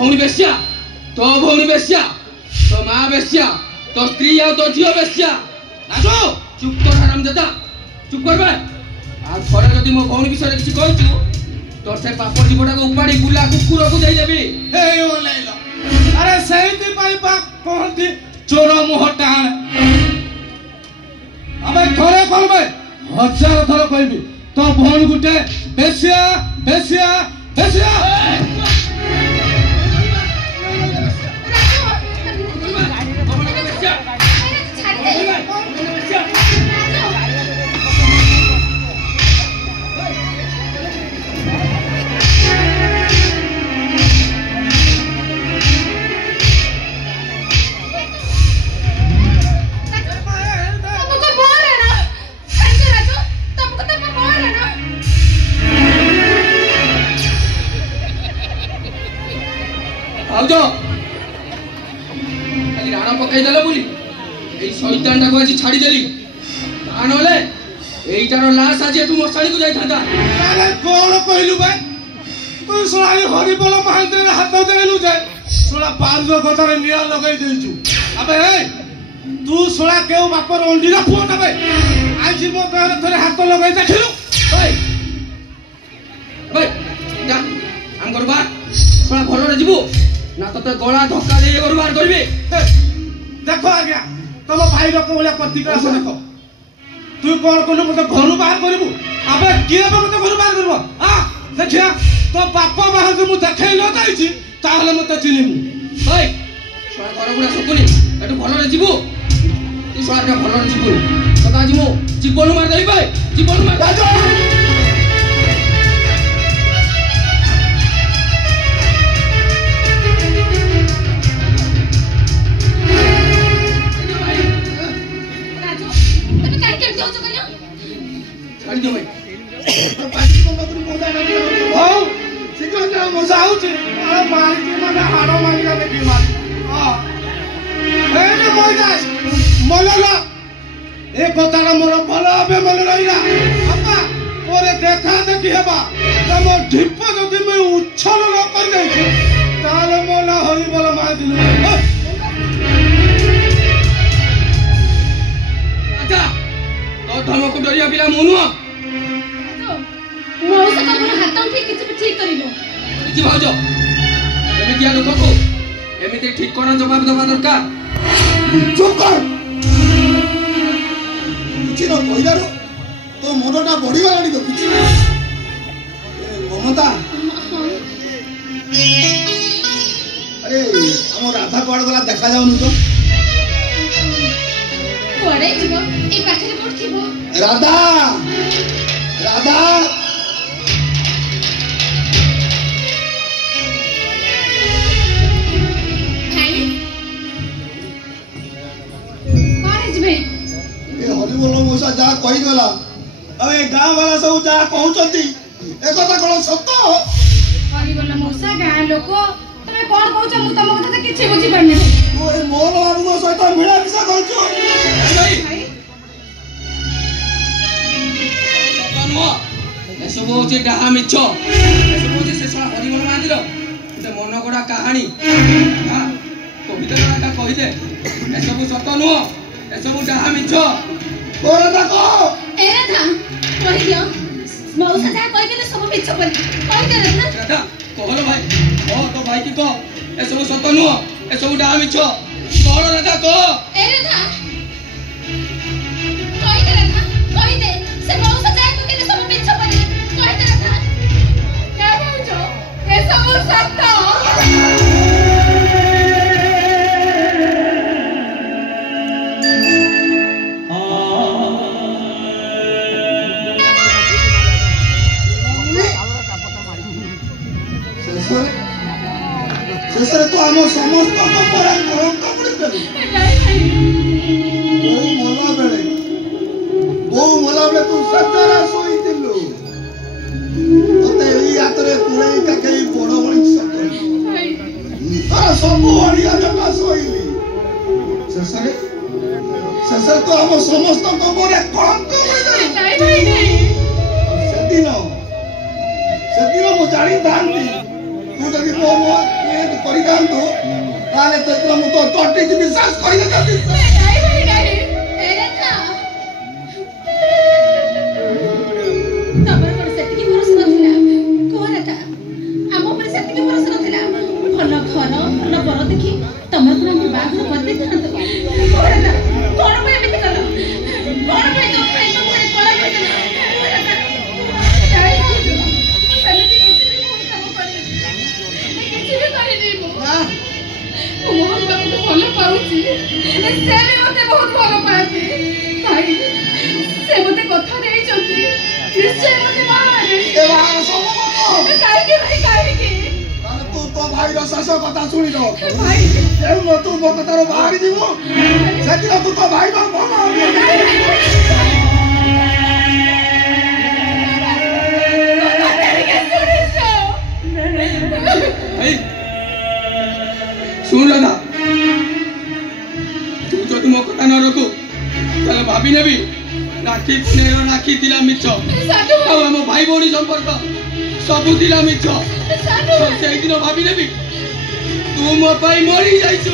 भौणी बेश्या तो भौणी बेश्या तो माँ बेश्या तो स्त्री आ तो झील बेश्या राजू चुप कर हरामजादा चुप कर बे आज घरे जदि मो भौणी विषय किसी कहचु तो से पाप जीवटा को उपाड़ी बुला कुकुर को दे देबी हे ओलाइलो अरे सहित पाई पाप कहती चोर मुह टाण अबे थोड़े कहबे हजार थर कहबी तो भौणी गुटे बेश्या बेश्या बेश्या खाली राणा पकई देल बोली शैतान टाक आज छाड़देली ना एटार लाश आज तू मशाणी को जाता कौन कहलु भाई तू शोला हरिबल महांती हाथ देलु जाए शोला पांच कथार निआ लगे देचु अबे तू शोला केउ बापर अंडीरा पुओ ना भाई आज मो देहरे थरे हाथ लगे देखिलु भाई भाई जा हम करबा शोला घर रे जीवो ना तो गला धक्का दे बर्बाद करबे देखो आज्ञा तुम भाई लोक भलिया प्रतिक्रिया देखो तू कौन कहलु मते घर बाहर करबू अबे किए मते घर बाहर करबो हां देखिया तो बापा बाहर मु देखै न जाईची ताहले मते चिनिमु ओय सोना घर गुडा सुकुनी एटु भलो रे जीवो तू सोना के भलो रे जीवो कदा जीवो जीवन मार देई भाई जीवन मार राजो छाड़ी दो भाई पाटी को मत मोदा ना हो शीघ्र जा मजा आउची अरे मारी के ना हाडो मारी का देखी मार हां ए ने मोदास मोलला ए कथारा मोर भलो अबे मन रहिला अपा ओरे देखा देखी हेबा तम ढिप जदि मैं उछल न कर देछि ताले मोला हरि बल मार दिलु अच्छा तो धमको डरिया बिला मुनुआ मौसा का मोर हाथ उठी किछ ठीक करिलो किछि भाउजो एमितिया लोक को एमिति ठीक करा जवाब दबा दरकार चुप कर किछि न कहिलारो तो मनटा बढी गलानी देखुछि ए ममता अरे हम राधा कोड गला देखा जाउनु तो कोड़े जीवो ए पाखरे कोड थिबो राधा राधा हरिबोल मौसा जहाँ कहीगला अब ए गाँ वाला सब जहाँ कहते एक कौन सत हरिबोल मौसा गाँ लोक तमे कौन कहछ मु तम कथा किछि बुझी पारनी मोर बाबू सहित मिला मिशा कर सब हूँ डाहा मिछ सब हूँ से हरिबोल महांतीर गोटे मन गड़ा कहानी कविता कहीदे एसबू सत नुह एसबू डाहा मिछ एरा था कहि दियो मौसा जा कहि गेले सब मिछ पर कहि दे ना राधा कहलो भाई ओ तो भाई की कह एसबू सत नुह एसबू डाहा मिछ कहलो राधा कह एरा था कहि दे ना कहि दे से मौसा जा कहि गेले सब मिछ पर कहि दे ना क्या बोलछो ए सब सत शेषे तो आम समस्त कलंक पड़े बो मला बेले तू सचारा सोई हाथ में पुराई कई बड़ बड़ी तार सब अड़िया जगह शोली शेष तो आम समस्त कलंक से दिन मुझे जानी था तू जब मो कर କରିଥାନ୍ତୁ ତାହେଲେ ତ ମୁଁ ତ ତଟିକି ବିଶ୍ୱାସ କରିଦେଇଥାନ୍ତି। ତମର କଣ ସେତିକି ଭରସା ନଥିଲା? କହନା ଆମ ଉପରେ ସେତିକି ଭରସା ନଥିଲା? ଭଲ ଘର ଭଲ ବର ଦେଖି ତମର କଣ ଆମେ ବାହାଘର କରିଦେଇଥାନ୍ତୁ? କହନା କଣ ପାଇଁ ଏମିତି କଲ? କଣ ପାଇଁ ତମ ପାଇଁ ତମ ଘରେ କଳା କହିଦେଲ? ସେମିତି କିଛି ବି ଭୁଲ କାମ କରିନି, କିଛି ବି କରିନି ମୁଁ। ମୋହନ ବାବୁକୁ ଭଲ ପାଉଛି, ସେ ବି ମତେ ବହୁତ ଭଲ ପାଆନ୍ତି। ଭାଇ ସେ ମତେ କଥା ଦେଇଛନ୍ତି ନିଶ୍ଚୟ ମତେ ବାହା ହେବେ। କାହିଁକି ଭାଇ କାହିଁକି? ତୁ ତୋ ଭାଇର ଶେଷ କଥା ଶୁଣିଲ ଭାଇ ତୁ ମୋ କଥାରୁ ବାହାରି ଯିବୁ ସେଥିରେ ତୁ ତୋ ଭାଇ ଭଲ শুন দাদা, তুই যদি ମୋ କଥା ନ ରଖୁ ତାହେଲେ ଭାବି ନେବି ରାକ୍ଷୀ ପୁନେର ରାକ୍ଷୀ ଥିଲା ମିଛ, ଆଉ ଆମ ଭାଇ ଭଉଣୀ ସମ୍ପର୍କ ସବୁ ଥିଲା ମିଛ। ସେଇଦିନ ଭାବି ନେବି ତୁ ମୋ ପାଇଁ ମରି ଯାଇଛୁ।